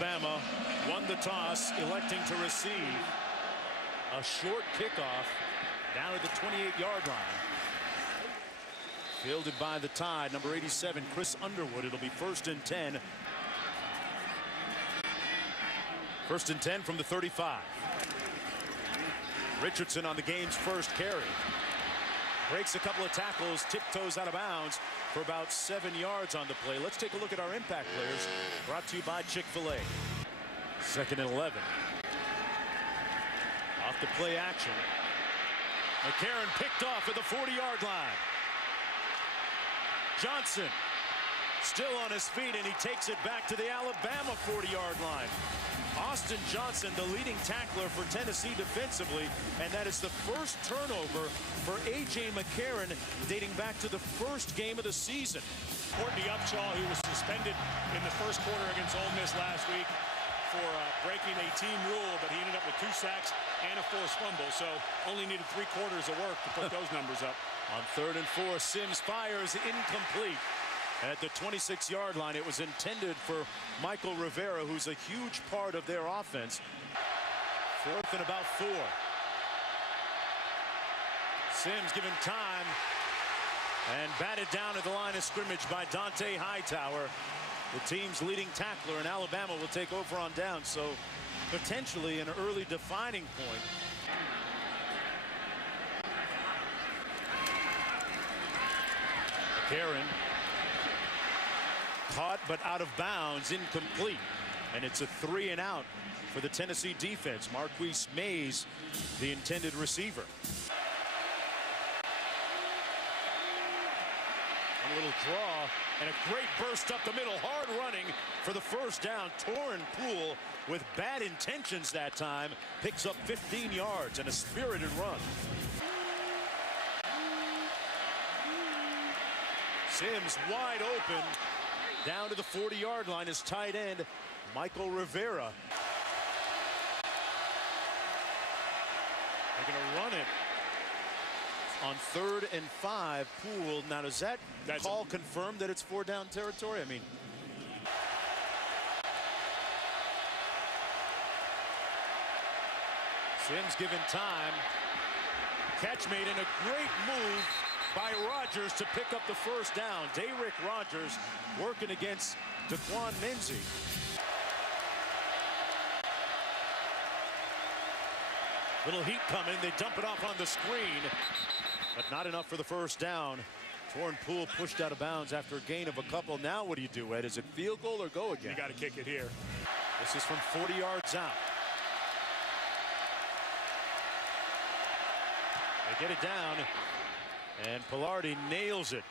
Alabama won the toss, electing to receive a short kickoff down at the 28-yard line. Fielded by the Tide, number 87, Chris Underwood. It'll be 1st and 10. 1st and 10 from the 35. Richardson on the game's first carry. Breaks a couple of tackles, tiptoes out of bounds for about 7 yards on the play. Let's take a look at our impact players, brought to you by Chick-fil-A. 2nd and 11. Off the play action. McCarron picked off at the 40-yard line. Johnson still on his feet, and he takes it back to the Alabama 40-yard line. Austin Johnson, the leading tackler for Tennessee defensively, and that is the first turnover for A.J. McCarron dating back to the first game of the season. Courtney Upshaw, who was suspended in the first quarter against Ole Miss last week for breaking a team rule, but he ended up with 2 sacks and a forced fumble, so only needed 3 quarters of work to put those numbers up. On 3rd and 4, Sims fires incomplete. At the 26-yard line, it was intended for Michael Rivera, who's a huge part of their offense. 4th and about 4. Sims given time and batted down at the line of scrimmage by Dante Hightower, the team's leading tackler, and Alabama will take over on down, so potentially an early defining point. McCarron caught but out of bounds, incomplete, and it's a 3 and out for the Tennessee defense. Marquise Mays, the intended receiver. A little draw and a great burst up the middle, hard running for the first down. Torrin Poole, with bad intentions that time, picks up 15 yards and a spirited run. Sims wide open. Down to the 40-yard line is tight end Michael Rivera. They're going to run it on 3rd and 5. Poole. Now, does that call confirm that it's 4-down territory? I mean, Sims given time. Catch made, and a great move by Rogers to pick up the first down. Dayrick Rogers working against Daquan Menzie. Little heat coming. They dump it off on the screen, but not enough for the first down. Torrin Poole pushed out of bounds after a gain of a couple. Now what do you do, Ed? Is it field goal or go again? You got to kick it here. This is from 40 yards out. They get it down, and Pilardi nails it.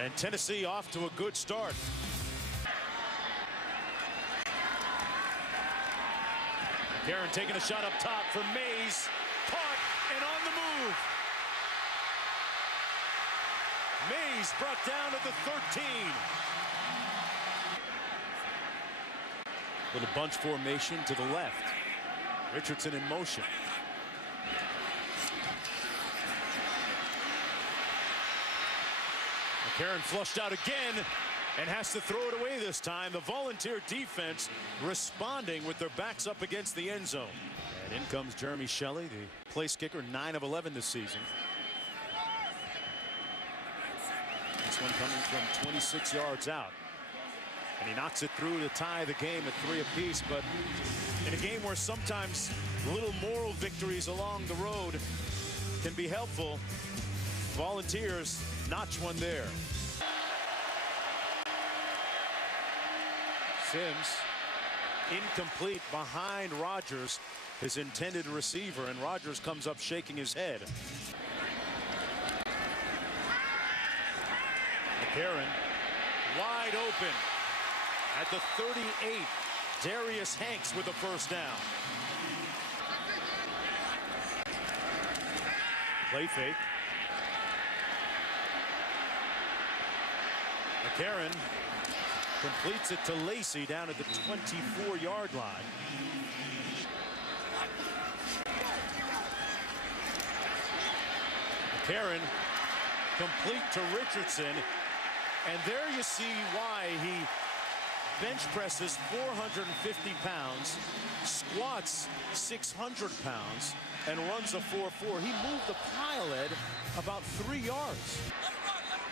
And Tennessee off to a good start. McCarron taking a shot up top for Mays. Caught and on the move. Mays brought down at the 13. Little bunch formation to the left. Richardson in motion. McCarron flushed out again and has to throw it away this time. The Volunteer defense responding with their backs up against the end zone. And in comes Jeremy Shelley, the place kicker, 9 of 11 this season. This one coming from 26 yards out. And he knocks it through to tie the game at 3 apiece. But in a game where sometimes little moral victories along the road can be helpful, Volunteers notch one there. Sims incomplete behind Rogers, his intended receiver, and Rogers comes up shaking his head. McCarron wide open at the 38. Darius Hanks with the first down. Play fake. McCarron completes it to Lacey down at the 24-yard line. McCarron complete to Richardson, and there you see why he bench presses 450 pounds, squats 600 pounds, and runs a 4.4. He moved the pile, Ed, about 3 yards.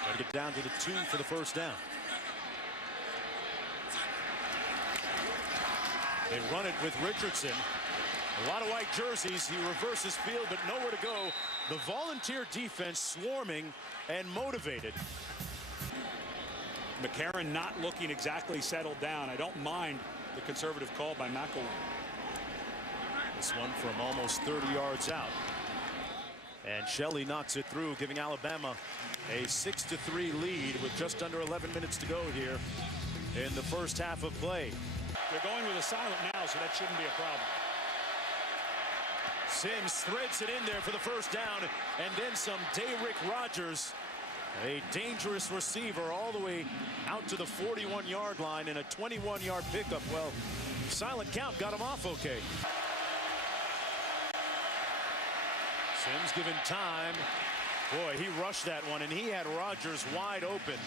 Got to get down to the 2 for the first down. They run it with Richardson. A lot of white jerseys. He reverses field, but nowhere to go. The Volunteer defense swarming and motivated. McCarron not looking exactly settled down. I don't mind the conservative call by McElwain. This one from almost 30 yards out. And Shelley knocks it through, giving Alabama a 6-3 lead with just under 11 minutes to go here in the first half of play. They're going with a silent now, so that shouldn't be a problem. Sims threads it in there for the first down, and then some. Dayrick Rogers, a dangerous receiver, all the way out to the 41-yard line in a 21-yard pickup. Well, silent count got him off okay. Sims given time. Boy, he rushed that one, and he had Rogers wide open.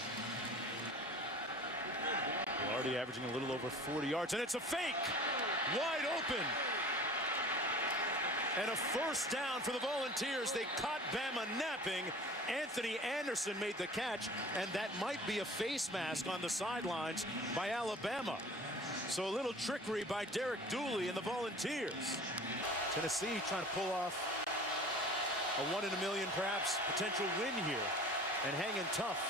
Already averaging a little over 40 yards, and it's a fake. Wide open. And a first down for the Volunteers. They caught Bama napping. Anthony Anderson made the catch, and that might be a face mask on the sidelines by Alabama. So a little trickery by Derek Dooley and the Volunteers. Tennessee trying to pull off a 1 in a million, perhaps, potential win here and hanging tough.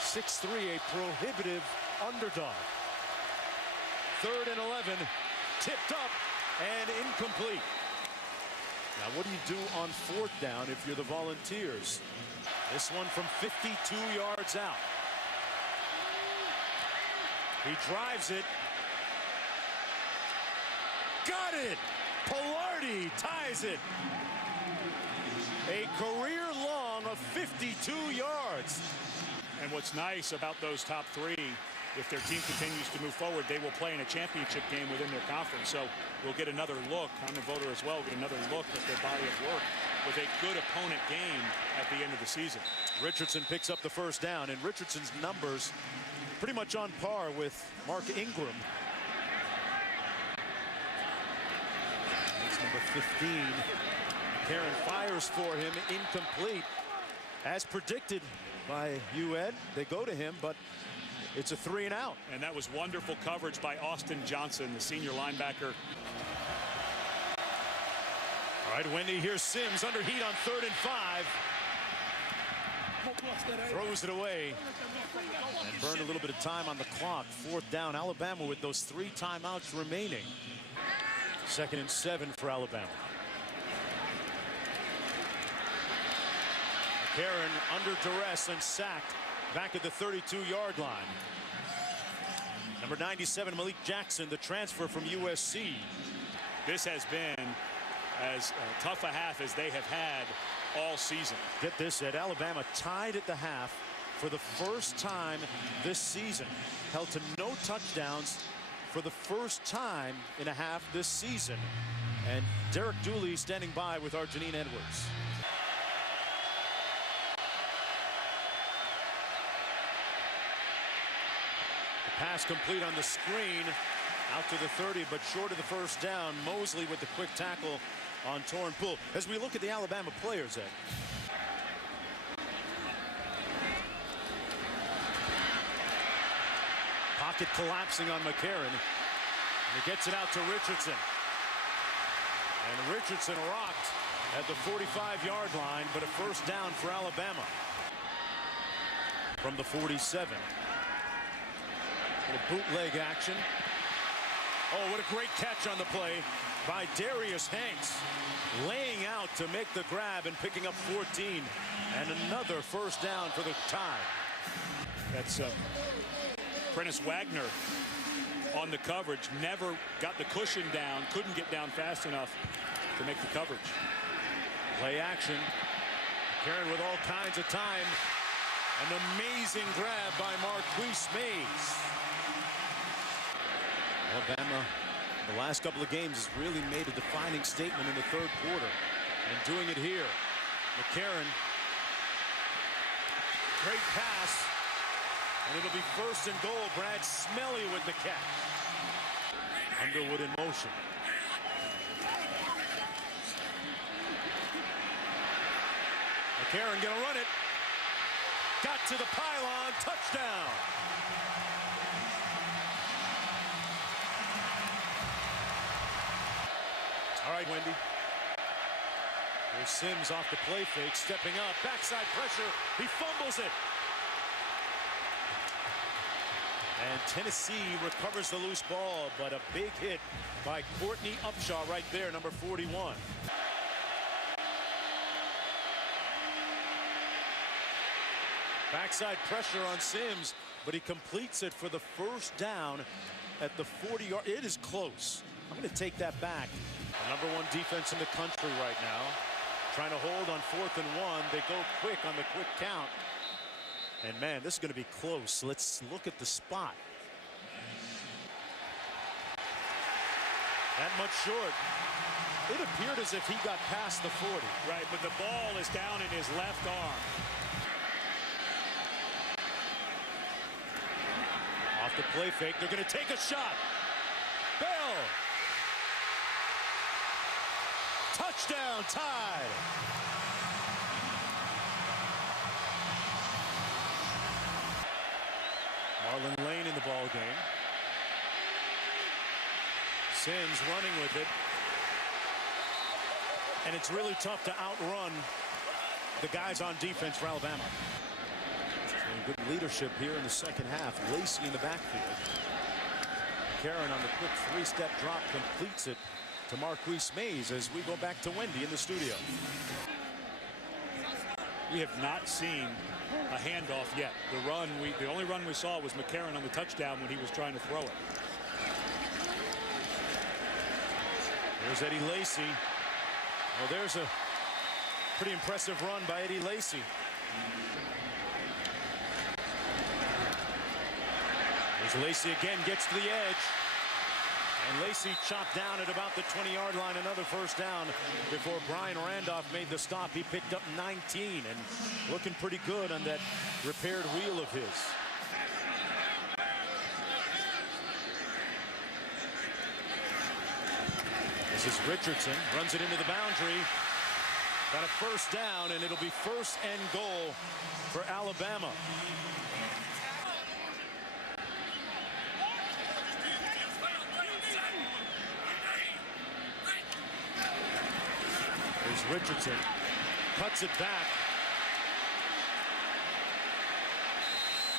6-3, a prohibitive underdog. 3rd and 11, tipped up and incomplete. Now, what do you do on 4th down if you're the Volunteers? This one from 52 yards out. He drives it. Got it! Pilardi ties it. A career long of 52 yards. And what's nice about those top 3, if their team continues to move forward, they will play in a championship game within their conference. So we'll get another look, I'm a voter as well, get another look at their body of work with a good opponent game at the end of the season. Richardson picks up the first down, and Richardson's numbers pretty much on par with Mark Ingram. That's number 15. Karen fires for him, incomplete. As predicted by you, Ed, they go to him, but it's a 3 and out. And that was wonderful coverage by Austin Johnson, the senior linebacker. All right, Wendy, here's Sims under heat on 3rd and 5. Throws it away and burned a little bit of time on the clock. 4th down, Alabama with those 3 timeouts remaining. 2nd and 7 for Alabama. Karen under duress and sacked back at the 32-yard line. Number 97, Malik Jackson, the transfer from USC. This has been as tough a half as they have had all season. Get this, Ed, Alabama tied at the half for the first time this season. Held to no touchdowns for the first time in a half this season. And Derek Dooley standing by with our Janine Edwards. Pass complete on the screen out to the 30, but short of the first down. Mosley with the quick tackle on Torn Poole. As we look at the Alabama players, Ed. Pocket collapsing on McCarron. And he gets it out to Richardson. And Richardson rocked at the 45-yard line, but a first down for Alabama. From the 47. A bootleg action. Oh, what a great catch on the play by Darius Hanks. Laying out to make the grab and picking up 14. And another first down for the Tide. That's Prentice Wagner on the coverage. Never got the cushion down. Couldn't get down fast enough to make the coverage. Play action. Karen with all kinds of time. An amazing grab by Marquise Mays. Alabama, the last couple of games, has really made a defining statement in the 3rd quarter. And doing it here. McCarron. Great pass. And it'll be first and goal. Brad Smelly with the catch. Underwood in motion. McCarron gonna run it. Got to the pylon. Touchdown. All right, Wendy. Here's Sims off the play fake, stepping up, backside pressure. He fumbles it. And Tennessee recovers the loose ball, but a big hit by Courtney Upshaw right there, number 41. Backside pressure on Sims, but he completes it for the first down at the 40-yard. It is close. I'm going to take that back. The #1 defense in the country right now. Trying to hold on 4th and 1. They go quick on the quick count. And man, this is going to be close. Let's look at the spot. That much short. It appeared as if he got past the 40. Right, but the ball is down in his left arm. Off the play fake, they're going to take a shot. Bell. Touchdown, Tide. Marlon Lane in the ball game. Sims running with it. And it's really tough to outrun the guys on defense for Alabama. Good leadership here in the second half. Lacey in the backfield. Karen on the quick 3-step drop completes it to Marquise Mays as we go back to Wendy in the studio. We have not seen a handoff yet. The only run we saw was McCarron on the touchdown when he was trying to throw it. There's Eddie Lacy. Well, there's a pretty impressive run by Eddie Lacy. There's Lacy again, gets to the edge. And Lacy chopped down at about the 20-yard line. Another first down before Brian Randolph made the stop. He picked up 19 and looking pretty good on that repaired wheel of his. This is Richardson, runs it into the boundary. Got a first down, and it'll be first and goal for Alabama. Here's Richardson, cuts it back.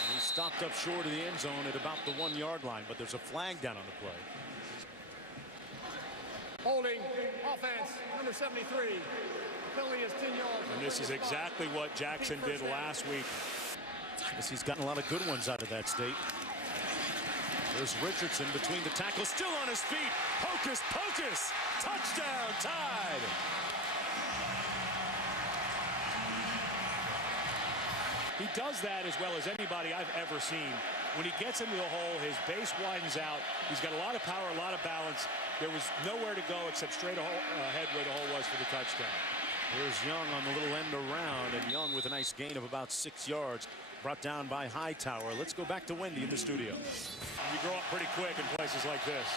And he's stopped up short of the end zone at about the 1-yard line, but there's a flag down on the play. Holding, offense, number 73. Penalty is 10 yards. And this is exactly what Jackson did last week. He's gotten a lot of good ones out of that state. There's Richardson between the tackles, still on his feet. Hocus pocus, touchdown, Tide. He does that as well as anybody I've ever seen. When he gets into the hole, his base widens out. He's got a lot of power, a lot of balance. There was nowhere to go except straight ahead where the hole was for the touchdown. Here's Young on the little end around, and Young with a nice gain of about 6 yards, brought down by Hightower. Let's go back to Wendy in the studio. You grow up pretty quick in places like this.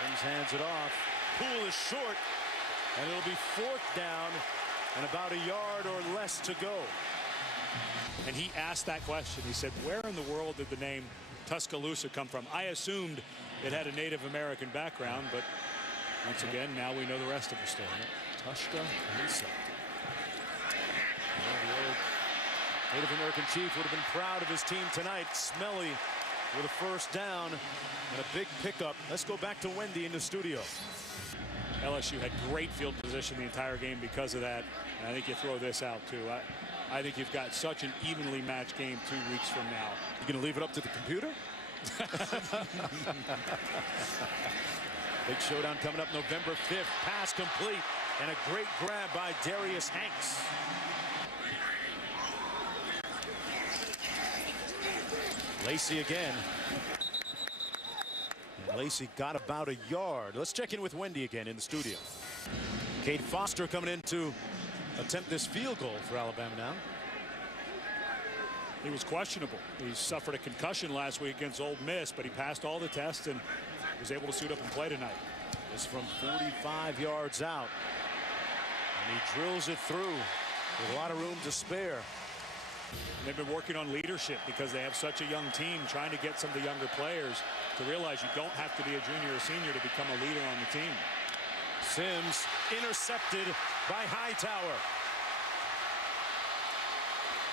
Sims hands it off. Poole is short, and it'll be 4th down and about a yard or less to go. And he asked that question. He said, where in the world did the name Tuscaloosa come from? I assumed it had a Native American background, but once again, now we know the rest of the story. Tuscaloosa. The old Native American chief would have been proud of his team tonight. Smelly with a first down and a big pickup. Let's go back to Wendy in the studio. LSU had great field position the entire game because of that. And I think you throw this out, too. I think you've got such an evenly matched game 2 weeks from now. You going to leave it up to the computer? Big showdown coming up November 5th. Pass complete and a great grab by Darius Hanks. Lacy again. And Lacy got about a yard. Let's check in with Wendy again in the studio. Kate Foster coming in to attempt this field goal for Alabama now. He was questionable. He suffered a concussion last week against Ole Miss, but he passed all the tests and was able to suit up and play tonight. This from 45 yards out. And he drills it through with a lot of room to spare. They've been working on leadership because they have such a young team, trying to get some of the younger players to realize you don't have to be a junior or senior to become a leader on the team. Sims intercepted by Hightower.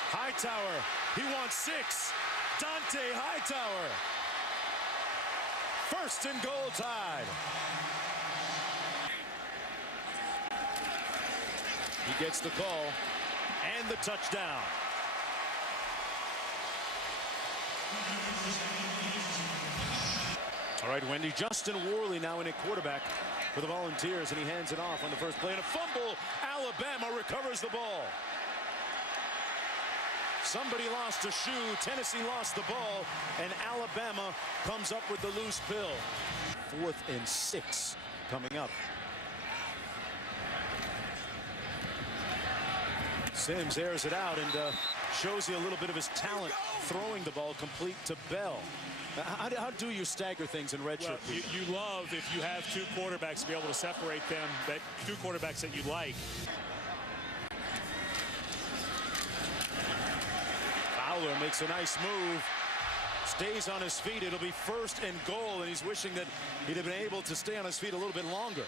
Hightower, he wants 6. Dante Hightower. First and goal Tide. He gets the call and the touchdown. All right, Wendy, Justin Worley now in at quarterback for the Volunteers, and he hands it off on the first play. And a fumble. Alabama recovers the ball. Somebody lost a shoe. Tennessee lost the ball, and Alabama comes up with the loose pill. 4th and 6 coming up. Sims airs it out and shows you a little bit of his talent throwing the ball complete to Bell. How do you stagger things in redshirt? Well, you love if you have 2 quarterbacks to be able to separate them, that 2 quarterbacks that you like. Fowler makes a nice move, stays on his feet. It'll be 1st and goal, and he's wishing that he'd have been able to stay on his feet a little bit longer.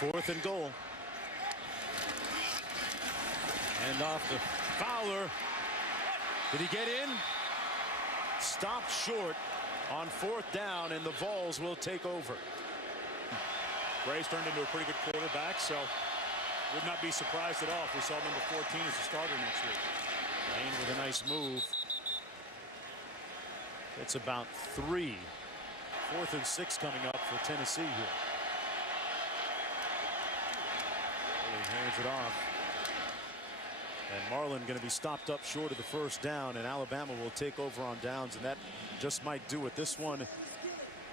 4th and goal. And off to Fowler. Did he get in? Stopped short on 4th down, and the Vols will take over. Bray's turned into a pretty good quarterback, so would not be surprised at all if we saw number 14 as the starter next week. Lane with a nice move. It's about 3. 4th and 6 coming up for Tennessee here. He hands it off. And Marlin going to be stopped up short of the 1st down, and Alabama will take over on downs, and that just might do it. This one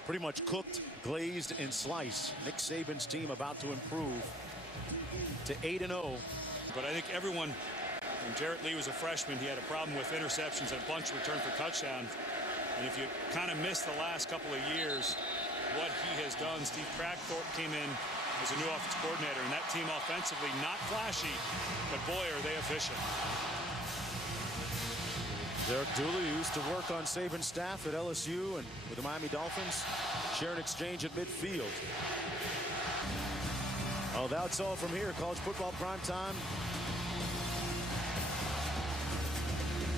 pretty much cooked, glazed, and sliced. Nick Saban's team about to improve to 8-0. But I think everyone, when Jarrett Lee was a freshman, he had a problem with interceptions and a bunch returned for touchdowns. And if you kind of miss the last couple of years, what he has done, Steve Crackthorpe came in as a new offensive coordinator, and that team offensively not flashy, but boy are they efficient. Derek Dooley used to work on Saban's staff at LSU and with the Miami Dolphins. Share an exchange at midfield. Oh, that's all from here. College football prime time.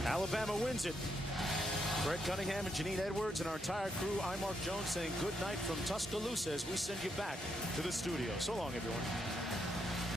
Alabama wins it. Greg Cunningham and Janine Edwards and our entire crew, I'm Mark Jones saying good night from Tuscaloosa as we send you back to the studio. So long, everyone.